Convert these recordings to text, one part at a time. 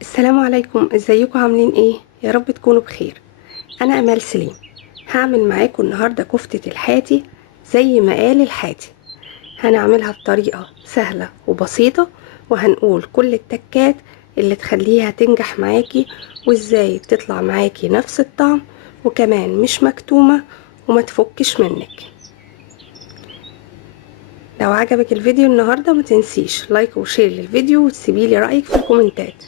السلام عليكم، ازيكم عاملين ايه؟ يا رب تكونوا بخير. انا امال سليم. هعمل معاكم النهارده كفتة الحاتي زي ما قال الحاتي. هنعملها بطريقة سهلة وبسيطة، وهنقول كل التكات اللي تخليها تنجح معاكي، وازاي تطلع معاكي نفس الطعم، وكمان مش مكتومة وما تفكش منك. لو عجبك الفيديو النهاردة ما تنسيش لايك وشير للفيديو وتسيبيلي رأيك في الكومنتات.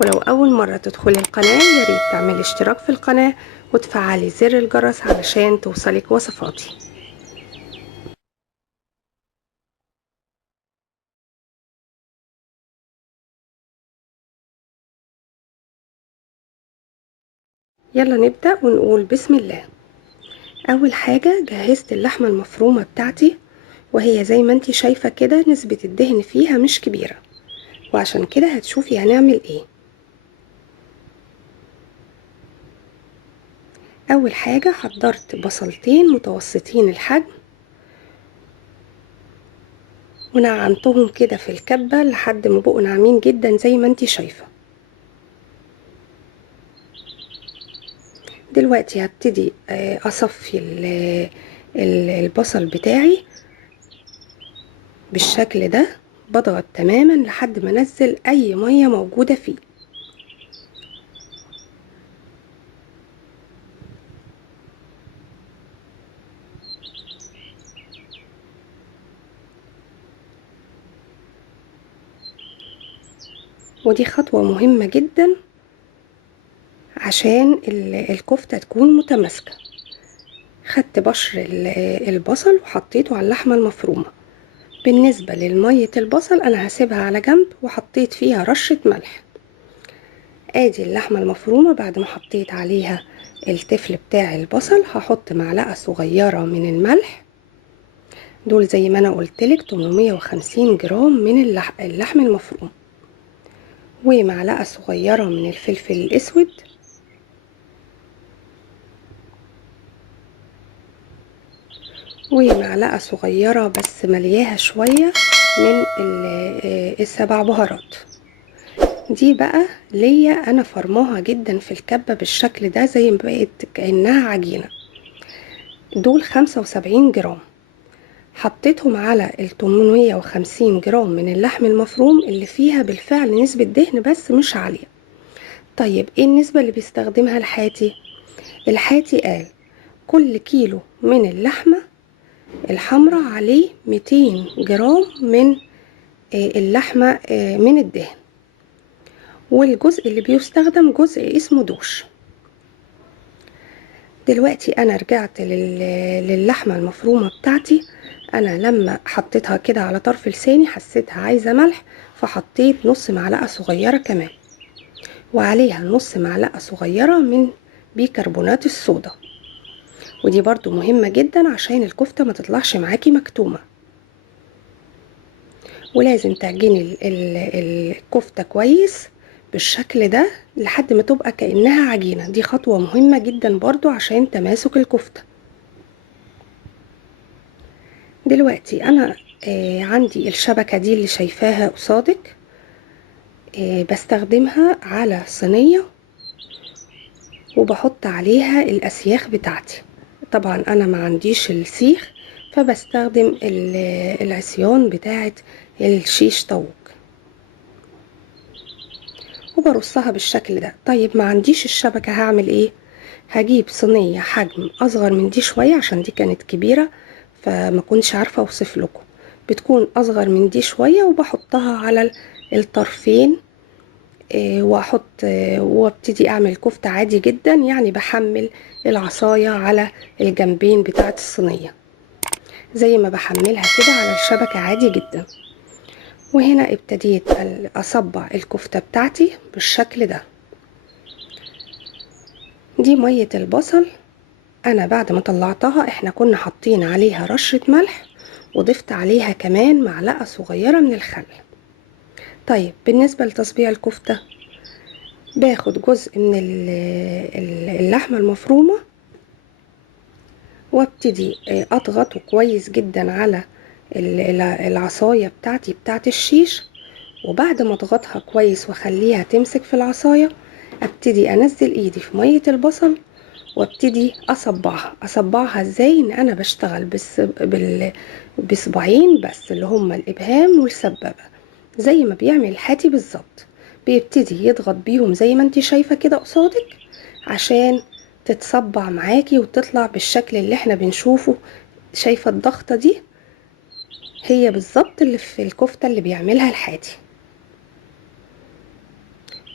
ولو أول مرة تدخلي القناة ياريت تعملي اشتراك في القناة وتفعلي زر الجرس علشان توصلك وصفاتي. يلا نبدأ ونقول بسم الله. أول حاجة جهزت اللحمة المفرومة بتاعتي، وهي زي ما انتي شايفة كده نسبة الدهن فيها مش كبيرة، وعشان كده هتشوفي هنعمل ايه. أول حاجة حضرت بصلتين متوسطين الحجم، ونعمتهم كده في الكبة لحد ما بقوا ناعمين جدا زي ما انتي شايفة. دلوقتي هبتدي اصفي البصل بتاعي بالشكل ده، بضغط تماما لحد ما انزل اي مية موجودة فيه. ودي خطوة مهمة جدا عشان الكفتة تكون متماسكة. خدت بشر البصل وحطيته على اللحمة المفرومة. بالنسبة للمية البصل انا هسيبها على جنب، وحطيت فيها رشة ملح. ادي اللحمة المفرومة بعد ما حطيت عليها التفل بتاع البصل، هحط معلقة صغيرة من الملح. دول زي ما انا قلتلك 850 جرام من اللحم المفروم، ومعلقة صغيرة من الفلفل الاسود، ومعلقة صغيرة بس ملياها شوية من السبع بهارات. دي بقى ليا انا فرماها جدا في الكبة بالشكل ده زي ما بقت كأنها عجينة. دول 75 جرام، حطيتهم على 850 جرام من اللحم المفروم اللي فيها بالفعل نسبة دهن بس مش عالية. طيب ايه النسبة اللي بيستخدمها الحاتي؟ الحاتي قال كل كيلو من اللحمة الحمراء عليه 200 جرام من اللحمة من الدهن، والجزء اللي بيستخدم جزء اسمه دوش. دلوقتي انا رجعت للحمة المفرومة بتاعتي. انا لما حطيتها كده على طرف لساني حسيتها عايزة ملح، فحطيت نص معلقة صغيرة كمان، وعليها نص معلقة صغيرة من بيكربونات الصودا. ودي برضو مهمة جدا عشان الكفتة ما تطلعش معاكي مكتومة. ولازم تعجني الكفتة كويس بالشكل ده لحد ما تبقى كأنها عجينة. دي خطوة مهمة جدا برضو عشان تماسك الكفتة. دلوقتي انا عندي الشبكة دي اللي شايفاها قصادك، بستخدمها على صينية وبحط عليها الاسياخ بتاعتي. طبعا انا ما عنديش السيخ، فبستخدم العصيان بتاعت الشيش طاووق وبرصها بالشكل ده. طيب ما عنديش الشبكة هعمل ايه؟ هجيب صينية حجم اصغر من دي شوية عشان دي كانت كبيرة فما كنتش عارفة اوصف لكم. بتكون اصغر من دي شوية وبحطها على الطرفين، واحط وابتدي اعمل كفتة عادي جدا، يعني بحمل العصاية على الجنبين بتاعت الصينية زي ما بحملها كده على الشبكة عادي جدا. وهنا ابتديت اصبع الكفتة بتاعتي بالشكل ده. دي مية البصل، انا بعد ما طلعتها احنا كنا حاطين عليها رشة ملح، وضفت عليها كمان معلقة صغيرة من الخل. طيب بالنسبة لتصبيع الكفتة، باخد جزء من اللحمة المفرومة وابتدي اضغطه كويس جدا على العصاية بتاعتي بتاعت الشيش، وبعد ما اضغطها كويس واخليها تمسك في العصاية، ابتدي انزل ايدي في مية البصل وابتدي اصبعها ازاي؟ ان انا بشتغل بصباعين بس، اللي هما الابهام والسبابة، زي ما بيعمل الحاتي بالظبط. بيبتدي يضغط بيهم زي ما انت شايفة كده قصادك، عشان تتصبع معاكي وتطلع بالشكل اللي احنا بنشوفه. شايفة الضغطة دي؟ هي بالظبط اللي في الكفتة اللي بيعملها الحاتي.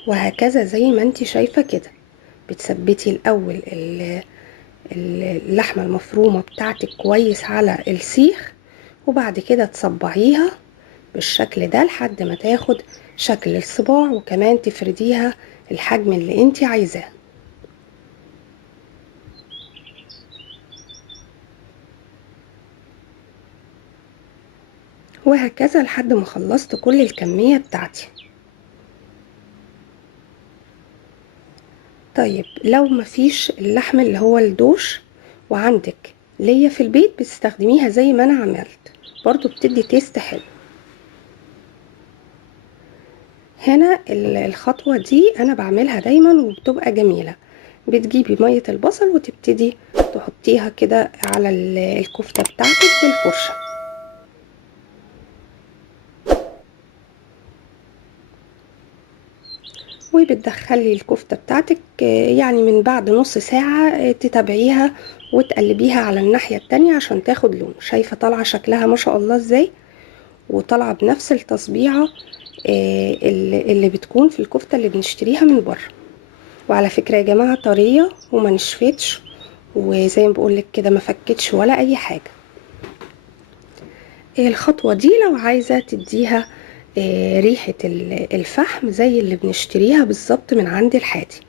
وهكذا زي ما انت شايفة كده. بتثبتي الاول اللحمة المفرومة بتاعتك كويس على السيخ، وبعد كده تصبعيها بالشكل ده لحد ما تاخد شكل الصباع، وكمان تفرديها الحجم اللي انت عايزاه. وهكذا لحد ما خلصت كل الكمية بتاعتي. طيب لو مفيش اللحم اللي هو الدوش وعندك ليا في البيت، بتستخدميها زي ما انا عملت، برضو بتدي تيست حلو. هنا الخطوة دي انا بعملها دايما وبتبقى جميلة. بتجيبي مية البصل وتبتدي تحطيها كده على الكفتة بتاعتك بالفرشة، وبتدخلي الكفتة بتاعتك يعني من بعد نص ساعة تتابعيها وتقلبيها على الناحية التانية عشان تاخد لون. شايفة طالعة شكلها ما شاء الله ازاي؟ وطالعة بنفس التصبيعة اللي بتكون في الكفتة اللي بنشتريها من بره. وعلى فكرة يا جماعة طرية وما نشفتش، وزي ما بقولك كده ما فكتش ولا اي حاجة. الخطوة دي لو عايزة تديها ريحة الفحم زي اللي بنشتريها بالظبط من عند الحاتي،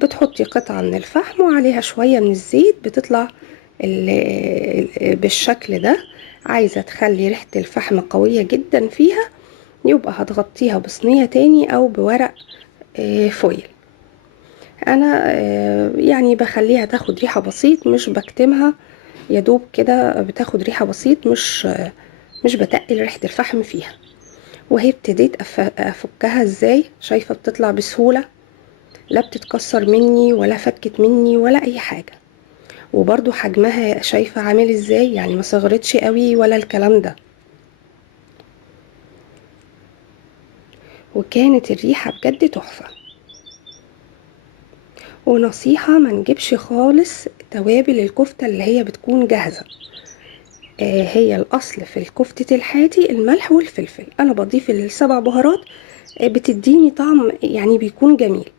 بتحطي قطعة من الفحم وعليها شوية من الزيت، بتطلع بالشكل ده. عايزة تخلي ريحة الفحم قوية جدا فيها، يبقى هتغطيها بصينية تاني او بورق فويل. انا يعني بخليها تاخد ريحة بسيط، مش بكتمها، يدوب كده بتاخد ريحة بسيط، مش بتقل ريحة الفحم فيها. وهي ابتديت افكها ازاي؟ شايفة بتطلع بسهولة، لا بتتكسر مني ولا فكت مني ولا اي حاجة. وبرضو حجمها شايفة عامل ازاي؟ يعني ما صغرتش قوي ولا الكلام ده. وكانت الريحة بجد تحفة. ونصيحة ما نجيبش خالص توابل الكفتة اللي هي بتكون جاهزة. هي الاصل في الكفتة الحاتي الملح والفلفل، انا بضيف السبع بهارات بتديني طعم يعني بيكون جميل.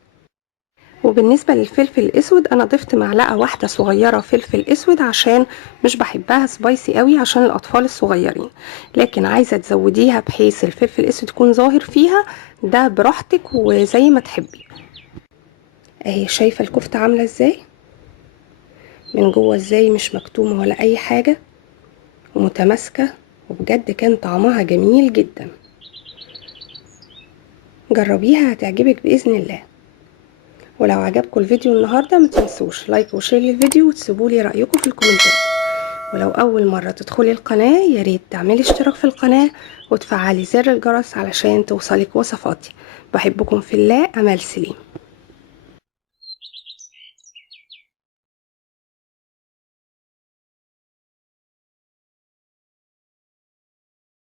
وبالنسبة للفلفل الاسود انا ضفت معلقة واحدة صغيرة فلفل اسود، عشان مش بحبها سبايسي قوي عشان الاطفال الصغيرين، لكن عايزة تزوديها بحيث الفلفل الاسود يكون ظاهر فيها، ده براحتك وزي ما تحبي. اهي شايفة الكفتة عاملة ازاي من جوه؟ ازاي مش مكتومة ولا اي حاجة، ومتماسكة، وبجد كان طعمها جميل جدا. جربيها هتعجبك بإذن الله. ولو عجبكم الفيديو النهاردة ما تنسوش لايك وشير للفيديو وتسيبولي رأيكم في الكومنتات. ولو أول مرة تدخلي القناة ياريت تعملي اشتراك في القناة وتفعلي زر الجرس علشان توصلك وصفاتي. بحبكم في الله. أمال سليم.